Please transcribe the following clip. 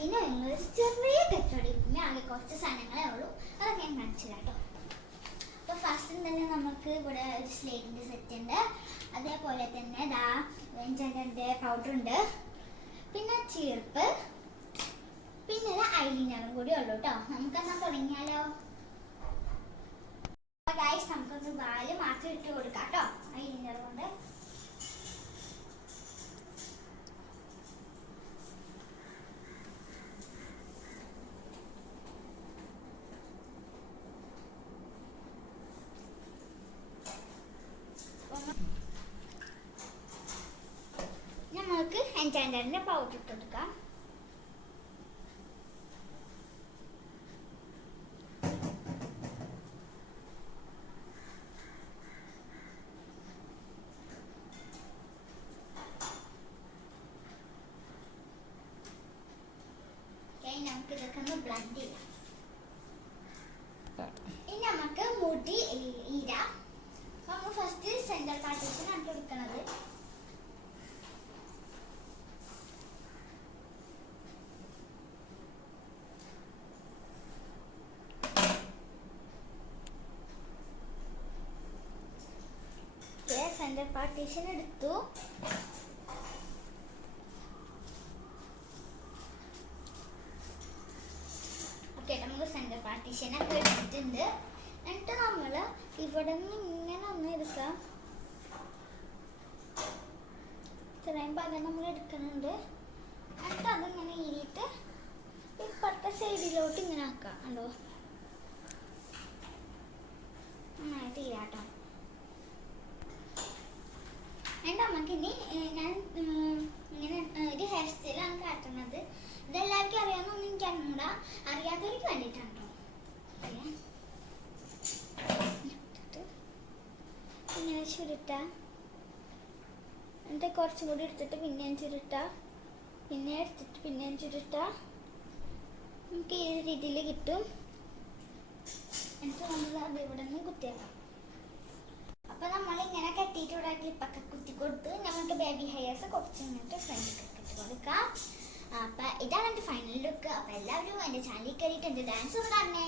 പോകുന്നത് ഒരു ചെറിയ കെട്ടടി പിന്നെ ആകെ കുറച്ച് സാധനങ്ങളേ ഉള്ളൂ. അതൊക്കെ ഞാൻ കാണിച്ചു കേട്ടോ അപ്പോൾ ഫസ്റ്റ് തന്നെ നമുക്ക് ഇവിടെ ഒരു സ്ലേറ്റിന്റെ സെറ്റ് ഉണ്ട്. അതേപോലെ തന്നെ ദാ വെഞ്ചന്റെ പൗഡർ ഉണ്ട്. പിന്നെ ചീർപ്പ് പിന്നെ ഐലിനറും കൂടി ഉള്ളൂ കേട്ടോ നമുക്കെന്നാ തുടങ്ങിയാലോ? ഗൈസ് നമുക്കൊന്ന് വാൽ മാത്രം ഇട്ട് കൊടുക്കാം കേട്ടോ ഐലൈനർ കൊണ്ട് നമ്മൾക്ക് എൻചാൻഡറിന്റെ പൗഡർ ഇട്ട് കൊടുക്കാം Okay, നമുക്ക് ഇതൊക്കെ ഒന്ന് ബ്ലൻഡ് ചെയ്യാം ഇനി നമുക്ക് മുടി ഈ- ഈര നമ്മൾ ഫസ്റ്റ് സെന്റർ പാർട്ടീഷൻ ആണ് കൊടുക്കുന്നത് സെന്റർ പാർട്ടീഷൻ എടുത്തു. ഓക്കെ നമുക്ക് സെന്റർ പാർട്ടീഷൻ ഒക്കെ എടുത്തിട്ടുണ്ട്. എന്നിട്ട് നമ്മൾ ഇവിടെ നിന്ന് ഇങ്ങനെ ഒന്ന് എടുക്കാം. ഇത്രയും ഭാഗം നമ്മൾ എടുക്കുന്നുണ്ട്. എന്നിട്ട് അതിങ്ങനെ ഈരിയിട്ട് ഇപ്പുറത്തെ സൈഡിലോട്ട് ഇങ്ങനെ ആക്കാം. കണ്ടോ? നന്നായിട്ട് ഈരാട്ടോ ചുരുട്ട. എന്നിട്ട് കുറച്ചും കൂടി എടുത്തിട്ട് പിന്നെയും ചുരുട്ട. പിന്നെ എടുത്തിട്ട് പിന്നെയും ചുരുട്ട. നമുക്ക് ഈ രീതിയിൽ കിട്ടും. എന്നിട്ട് നമ്മൾ അത് ഇവിടെ നിന്ന് നമ്മൾ ഇങ്ങനെ കെട്ടിയിട്ട് ഇവിടെ ക്ലിപ്പൊക്കെ കുത്തി കൊടുത്ത് നമുക്ക് ബേബി ഹെയർസ് കുറച്ച് ഇങ്ങോട്ട് ഫ്രണ്ടിൽ കെട്ടി കൊടുക്കാം. അപ്പൊ ഇതാണ് എന്റെ ഫൈനൽ ലുക്ക് അപ്പൊ എല്ലാവരും എന്റെ ചാനലിൽ കയറിയിട്ട് എന്റെ ഡാൻസ് കാണണേ.